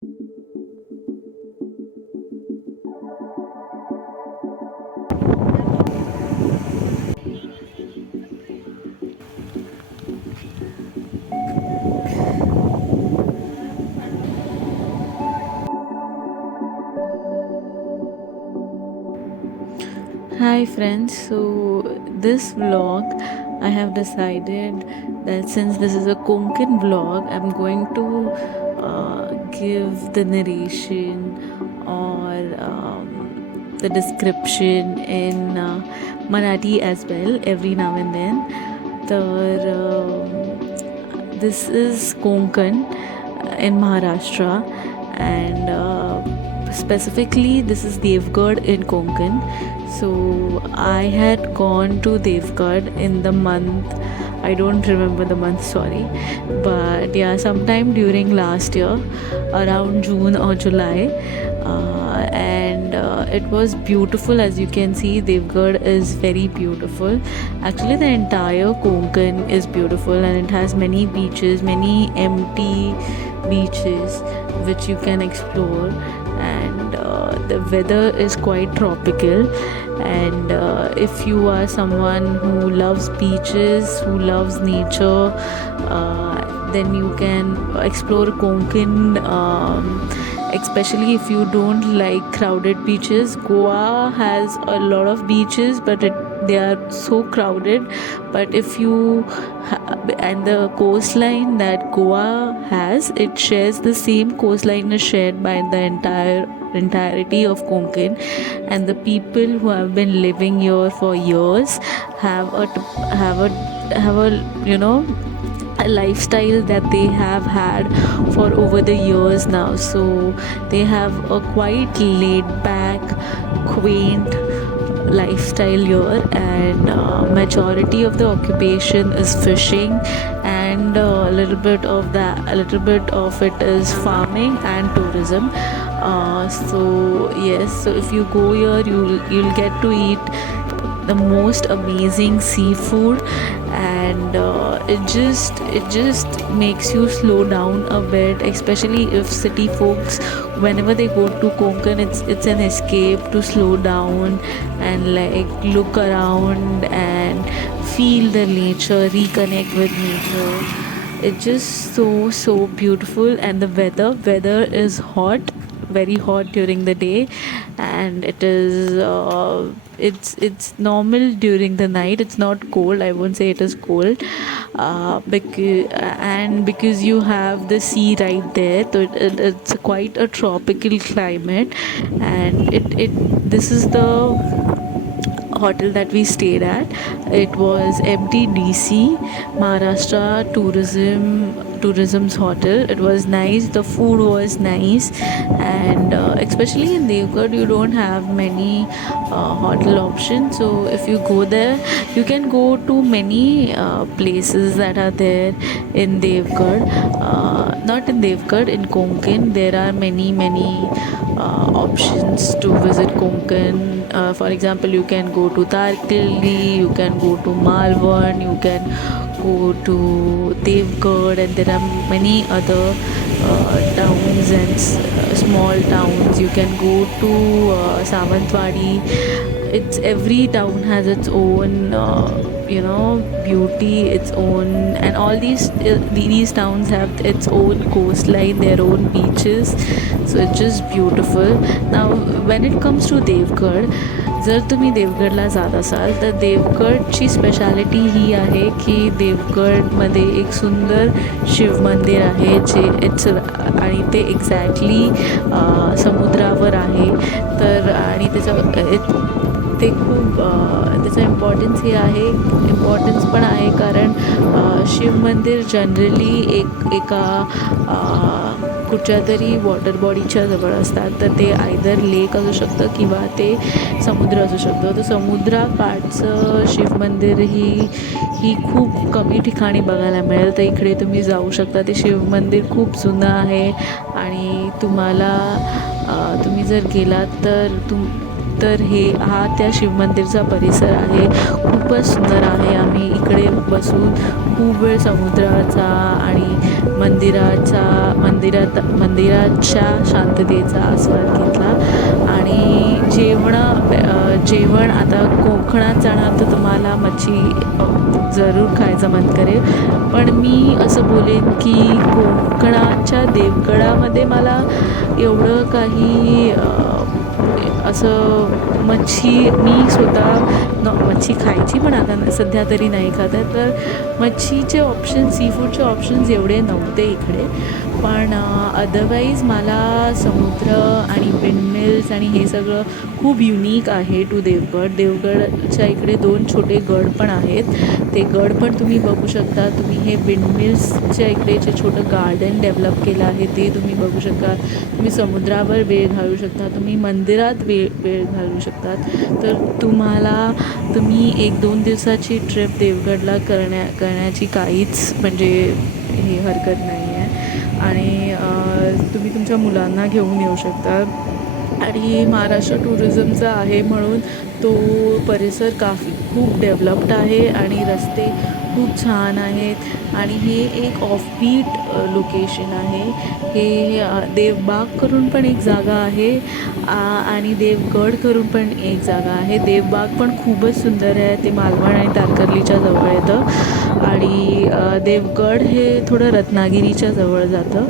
Hi friends, so this vlog I have decided that since this is a Konkan vlog, I'm going to give the narration or the description in Marathi as well every now and then. This is Konkan in Maharashtra, and specifically this is Devgarh in Konkan. So I had gone to Devgarh in the month, I don't remember the month, sorry, but yeah, sometime during last year around June or July. And it was beautiful. As you can see, Devgarh is very beautiful. Actually, the entire Konkan is beautiful, and it has many beaches, many empty beaches which you can explore. And the weather is quite tropical. And if you are someone who loves beaches, who loves nature, then you can explore Konkan. Especially if you don't like crowded beaches. Goa has a lot of beaches, but they are so crowded. But if you and the coastline that Goa has, it shares the same coastline is shared by the entirety of Konkan, and the people who have been living here for years have a a lifestyle that they have had for over the years now. So they have a quite laid back, quaint lifestyle here, and majority of the occupation is fishing, and a little bit of it is farming and tourism. So yes, so if you go here, you'll get to eat the most amazing seafood, and it just makes you slow down a bit, especially if city folks, whenever they go to Konkan, it's an escape to slow down and like look around and feel the nature, reconnect with nature. It's just so beautiful. And the weather is hot, very hot during the day, and it's normal during the night. It's not cold, I won't say it is cold, because you have the sea right there, so it's quite a tropical climate. And it this is the hotel that we stayed at. It was MTDC, Maharashtra Tourism's hotel. It was nice. The food was nice, and especially in Devgarh, you don't have many hotel options. So if you go there, you can go to many places that are there in Devgarh. Not in Devgarh, in Konkan, there are many options to visit Konkan. For example, you can go to Tarkali, you can go to Malvan, you can go to Devgarh, and there are many other towns and small towns. You can go to Sawantwadi. It's every town has its own beauty, its own, and all these towns have its own coastline, their own beaches. So it's just beautiful. Now when it comes to Devgarh, जर तुम्ही देवगडला जात असाल तर देवगडची speciality ही आहे की देवगडमध्ये एक सुंदर शिव मंदिर आहे, जे आणि ते एक्झॅक्टली समुद्रावर आहे. तर आणि ते खूप त्याचं इम्पॉर्टन्स पण आहे, कारण शिव मंदिर जनरली एका कुठच्या तरी वॉटर बॉडीच्या जवळ असतात. तर ते आयदर लेक असू शकतं किंवा ते समुद्र असू शकतं. तर समुद्राकाठचं शिव मंदिर ही खूप कमी ठिकाणी बघायला मिळेल. तर इकडे तुम्ही जाऊ शकता. ते शिव मंदिर खूप जुनं आहे, आणि तुम्ही जर गेलात तर हा त्या शिवमंदिरचा परिसर आहे. खूपच सुंदर आहे. आम्ही इकडे बसून खूप वेळ समुद्राचा आणि मंदिराच्या शांततेचा आस्वाद घेतला. आणि जेवण आता कोकणात जाणार तर तुम्हाला मच्छी जरूर खायचं मन करेल. पण मी असं बोलेन की कोकणाच्या देवगडामध्ये मला एवढं काही असं मी स्वतः मच्छी खायची पण आता सध्या तरी नाही खात आहे. तर मच्छीचे ऑप्शन, सी फूडचे ऑप्शन्स एवढे नव्हते इकडे. पण अदरवाईज मला समुद्र आणि विंडमिल्स आणि हे सगळं खूप युनिक आहे टू देवगड. देवगडच्या इकडे 2 छोटे गड पण आहेत. ते गड पण तुम्ही बघू शकता. तुम्ही हे विंडमिल्सच्या इकडे जे छोटं गार्डन डेव्हलप केलं आहे ते तुम्ही बघू शकता. तुम्ही समुद्रावर वेळ घालवू शकता. तुम्ही मंदिरात वेळ घालवू शकतात. तर तुम्ही 1-2 दिवसाची ट्रिप देवगडला करण्याची काहीच म्हणजे हे हरकत नाही आहे. आणि तुम्ही तुमच्या मुलांना घेऊन येऊ शकता. आणि महाराष्ट्र टुरिझमचा आहे म्हणून तो परिसर खूप डेव्हलप्ड आहे आणि रस्ते खूप छान आहेत. आणि हे एक ऑफबीट लोकेशन आहे. हे देवबाग करून पण एक जागा आहे आणि देवगड करून पण एक जागा आहे. देवबाग पण खूपच सुंदर आहे. ते मालवण आणि तारकर्लीच्या जवळ येतं. आणि देवगड हे थोडं रत्नागिरीच्या जवळ जातं.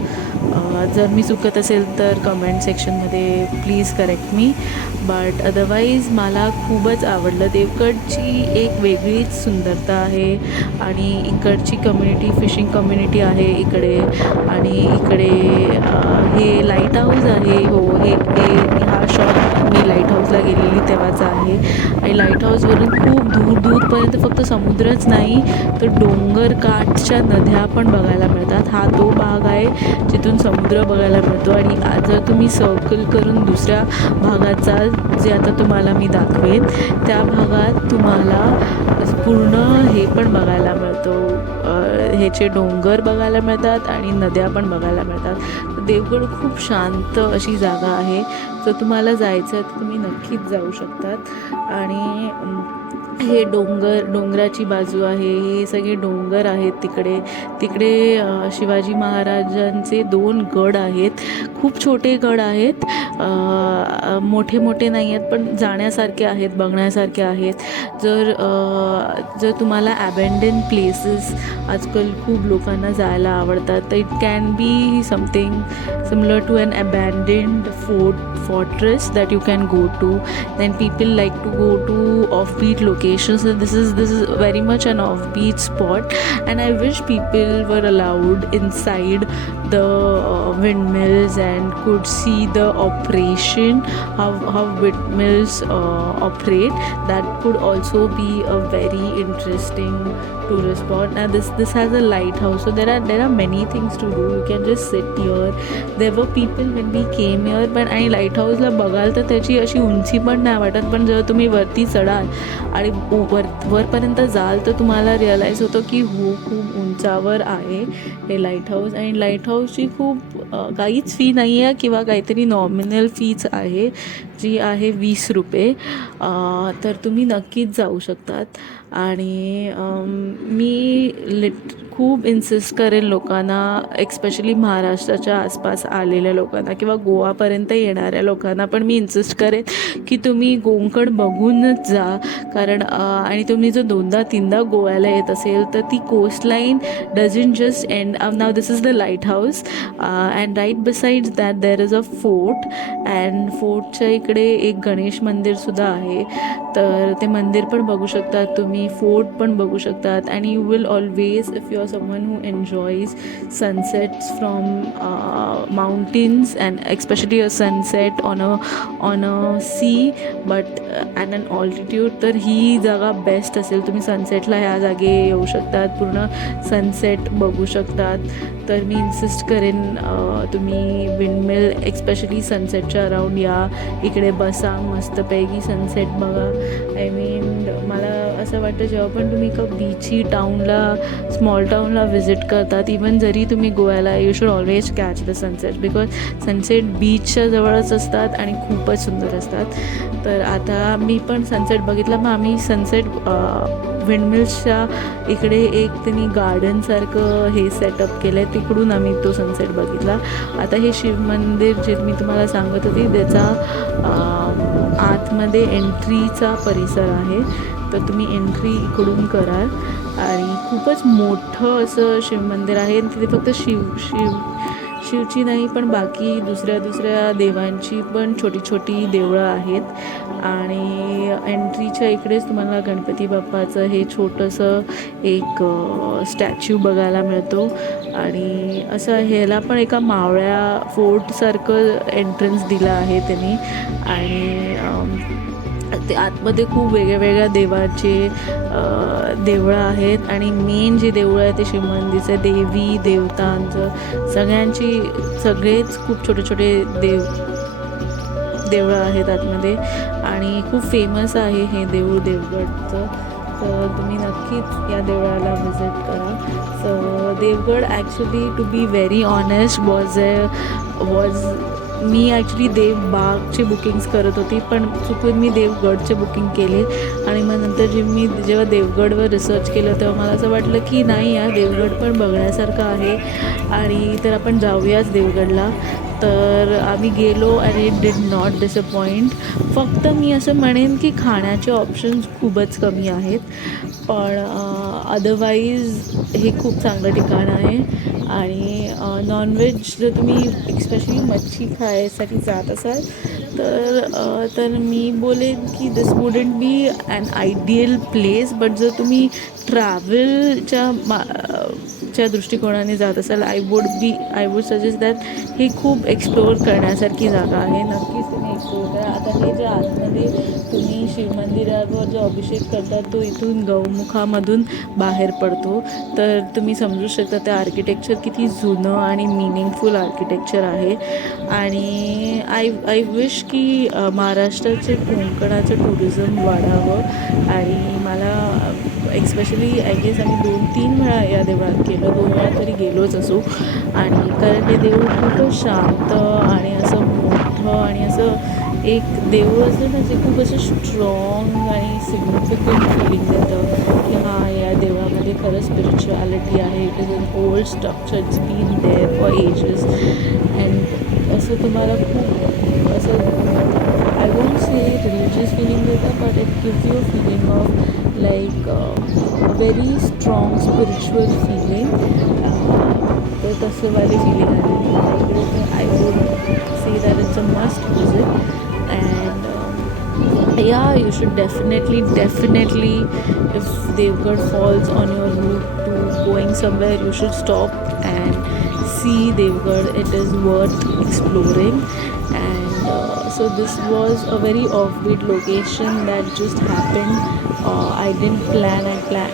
जर मी चुकत असेल तर कमेंट सेक्शनमध्ये please correct me. But otherwise मला खूपच आवडलं. देवगडची एक वेगळीच सुंदरता आहे. आणि इकडची कम्युनिटी फिशिंग कम्युनिटी आहे इकडे. आणि इकडे हे लाईट हाऊस आहे. हो, हा शॉट मी लाईट हाऊसला गेलेली तेव्हाचा आहे. आणि लाईट हाऊसवरून खूप दूरपर्यंत फक्त समुद्रच नाही तर डोंगरकाठच्या नद्या पण बघायला मिळतात. हा तो भाग आहे जिथून समुद्र बघायला मिळतो. आणि जर तुम्ही सर्कल करून दुसऱ्या भागात जाल, जे आता तुम्हाला मी दाखवेन, त्या भागात तुम्हाला पूर्ण हे पण बघायला मिळतो. ह्याचे डोंगर बघायला मिळतात आणि नद्या पण बघायला मिळतात. देवगड खूप शांत अशी जागा आहे. जर तुम्हाला जायचं आहे तर तुम्ही नक्कीच जाऊ शकतात. आणि हे डोंगराची बाजू आहे. हे सगळे डोंगर आहेत तिकडे शिवाजी महाराजांचे 2 गड आहेत. खूप छोटे गड आहेत. मोठे नाही आहेत पण जाण्यासारखे आहेत, बघण्यासारखे आहेत. जर तुम्हाला ॲबेंडन प्लेसेस आजकाल खूप लोकांना जायला आवडतात, तर it can be something similar to an abandoned fortress that you can go to. Then people like to go to offbeat locations, and this is very much an offbeat spot. And I wish people were allowed inside the windmills and could see the operation, how windmills operate. That could also be a very interesting tourist spot. Now this has a lighthouse, so there are many things to do. You can just sit here. There were people when we came here, पण आणि light हाऊसला बघाल तर त्याची अशी उंची पण नाही वाटत. पण जेव्हा तुम्ही वरती चढाल आणि वरपर्यंत जाल तर तुम्हाला रिअलाईज होतं की खूप उंचावर आहे हे लाईट हाऊस. आणि लाईट हाऊसची खूप काहीच फी नाही आहे किंवा काहीतरी नॉमिनल फीच आहे, जी आहे 20 रुपये. तर तुम्ही नक्कीच जाऊ शकतात. आणि मी खूप इन्सिस्ट करेन लोकांना, एक्स्पेशली महाराष्ट्राच्या आसपास आलेल्या लोकांना किंवा गोवापर्यंत येणाऱ्या लोकांना पण मी इन्सिस्ट करेन की तुम्ही कोकण बघूनच जा. कारण आणि तुम्ही जर 2दा-3दा गोव्याला येत असेल तर ती coastline doesn't just end. Now this is the lighthouse and right besides that there is a fort. And फोर्टच्या इकडे एक गणेश मंदिरसुद्धा आहे. तर ते मंदिर पण बघू शकतात तुम्ही, फोर्ट पण बघू शकतात. आणि you will always, if you are someone who enjoys sunsets from mountains and especially a sunset on a sea but at an altitude, तर ही जागा बेस्ट असेल. तुम्ही सनसेटला ह्या जागे येऊ शकतात, पूर्ण सनसेट बघू शकतात. तर मी इन्सिस्ट करेन तुम्ही विंडमिल एक्स्पेशली सनसेटच्या अराउंड या, इकडे बसा, मस्तपैकी सनसेट बघा. आय मीन मला असं वाटतं जेव्हा पण तुम्ही एका बीची टाऊनला, स्मॉल टाऊनला व्हिजिट करतात, इवन जरी तुम्ही गोव्याला, you should always catch the sunset because sunset बीचच्या जवळच असतात आणि खूपच सुंदर असतात. तर आता मी पण सनसेट बघितला, मग आम्ही सनसेट विंडमिल्सच्या इकडे एक त्यांनी गार्डनसारखं हे सेटअप केलं आहे, तिकडून आम्ही तो सनसेट बघितला. आता हे शिव मंदिर जे मी तुम्हाला सांगत होती त्याचा आतमध्ये एंट्रीचा परिसर आहे, तर तुम्ही एंट्री इकडून कराल आणि खूपच मोठं असं शिवमंदिर आहे. तिथे फक्त शिवची नाही पण बाकी दुसऱ्या देवांची पण छोटी छोटी देवळं आहेत आणि एंट्रीच्या इकडेच तुम्हाला गणपती बाप्पाचं हे छोटंसं एक स्टॅच्यू बघायला मिळतो आणि असं ह्याला पण एका मावळ्या फोर्टसारखं एंट्रन्स दिलं आहे त्यांनी आणि ते आतमध्ये खूप वेगळ्या देवाचे देवळं आहेत आणि मेन जे देवळं आहे ते शिवमंदिरचं देवी देवतांचं सगळेच खूप छोटे देवळं आहेत आतमध्ये आणि खूप फेमस आहे हे देवगडचं. तर तुम्ही नक्कीच या देवळाला व्हिजिट करा. So Devgad actually to be very honest was me actually देवबागची बुकिंग्स करत होती पण चुकून मी देवगडचे बुकिंग केले आणि मग नंतर जेव्हा देवगडवर रिसर्च केलं तेव्हा मला असं वाटलं की नाही यार देवगड पण बघण्यासारखं आहे आणि तर आपण जाऊयाच देवगडला. तर आम्ही गेलो आणि इट डिड नॉट डिसअपॉइंट. फक्त मी असं म्हणेन की खाण्याचे ऑप्शन्स खूपच कमी आहेत पण अदरवाईज हे खूप चांगलं ठिकाण आहे आणि नॉनव्हेज जर तुम्ही स्पेशली मच्छी खायसाठी जात असाल तर मी बोलेन की this wouldn't be an ideal place. But जर तुम्ही ट्रॅव्हलच्या दृष्टिकोनाने जात असाल आय वुड सजेस्ट दॅट ही खूप एक्सप्लोअर करण्यासारखी जागा आहे. नक्कीच तुम्ही एक्सप्लोअर करा. आता हे जे आतमध्ये तुम्ही शिवमंदिरावर जो अभिषेक करतात तो इथून गौमुखामधून बाहेर पडतो तर तुम्ही समजू शकता ते आर्किटेक्चर किती जुनं आणि मिनिंगफुल आर्किटेक्चर आहे आणि आय विश की महाराष्ट्राचे कोकणाचं टुरिझम वाढावं आणि मला एक्स्पेशली आय गेस आम्ही 2-3 वेळा या देवळात गेलो, 2 वेळा तरी गेलोच असू आणि कारण हे देऊळ खूपच शांत आणि असं मोठं आणि असं एक देऊळ असं ना जे खूप असं स्ट्रॉंग आणि सिग्निफिकंट फिलिंग देतं की हां या देवळामध्ये खरंच स्पिरिच्युॲलिटी आहे. It is an old structure, it's been there for ages and असं तुम्हाला खूप असं I won't say religious feeling देतं but it gives you a feeling of like a very strong spiritual feeling. तर तसं वाली feeling आहे इकडे. I would say that it's a must visit and yeah you should definitely if Devgad falls on your route to going somewhere you should stop and see Devgad. It is worth exploring and so this was a very offbeat location that just happened. I didn't plan. I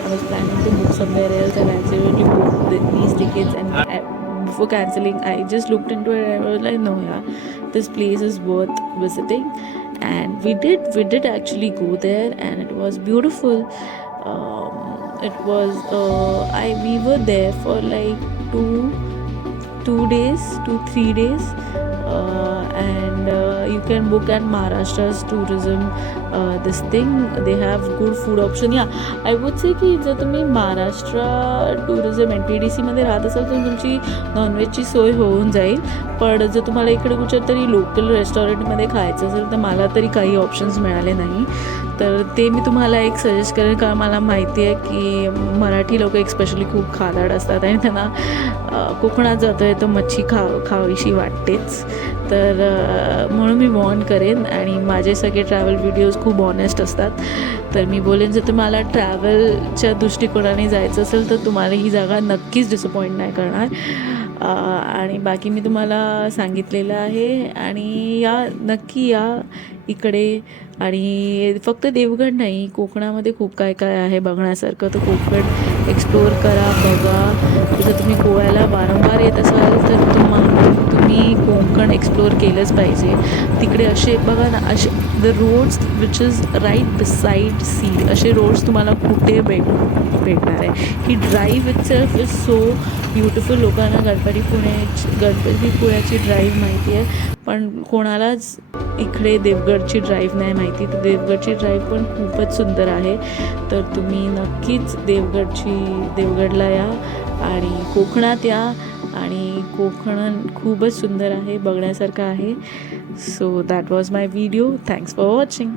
was planning to book somewhere else and I said to book these tickets and before cancelling I just looked into it and I was like no yeah this place is worth visiting and we did actually go there and it was beautiful. It was we were there for like 2-3 days and you can book at Maharashtra's tourism this thing. They have good food option. Yeah, I would say की जर तुम्ही Maharashtra tourism NTDC मध्ये राहत असाल तर तुमची नॉनव्हेजची सोय होऊन जाईल पण जर तुम्हाला इकडे कुठं तरी लोकल रेस्टॉरंटमध्ये खायचं असेल तर मला तरी काही ऑप्शन्स मिळाले नाही तर ते मी तुम्हाला एक सजेस्ट करेन कारण मला माहिती आहे की मराठी लोक एक्स्पेशली खूप खादाड असतात आणि त्यांना कोकणात जातो आहे तर मच्छी खावीशी वाटतेच तर म्हणून मी वॉर्न करेन आणि माझे सगळे ट्रॅव्हल व्हिडिओज खूप ऑनेस्ट असतात तर मी बोलेन जर तुम्हाला ट्रॅव्हलच्या दृष्टिकोनाने जायचं असेल तर तुम्हाला ही जागा नक्कीच डिसअपॉइंट नाही करणार आणि बाकी मी तुम्हाला सांगितलेलं आहे आणि नक्की या इकडे आणि फक्त देवगड नाही कोकणामध्ये खूप काय आहे बघण्यासारखं तर कोकण एक्सप्लोअर करा, बघा. जर तुम्ही गोव्याला वारंवार येत असाल तर तुम्ही कोकण एक्सप्लोअर केलंच पाहिजे. तिकडे असे बघा ना, असे the roads which is right beside sea, असे रोड्स तुम्हाला कुठे भेटणार आहे. ही drive itself is so beautiful. लोकांना गणपतीपुळ्याची ड्राईव्ह माहिती आहे, पण कोणालाच इकडे देवगडची ड्राईव्ह नाही माहिती. तर देवगडची ड्राईव्ह पण खूपच सुंदर आहे. तर तुम्ही नक्कीच देवगडला या आणि कोकणात या. आणि कोकण खूपच सुंदर आहे, बघण्यासारखं आहे. So that was my video. Thanks for watching.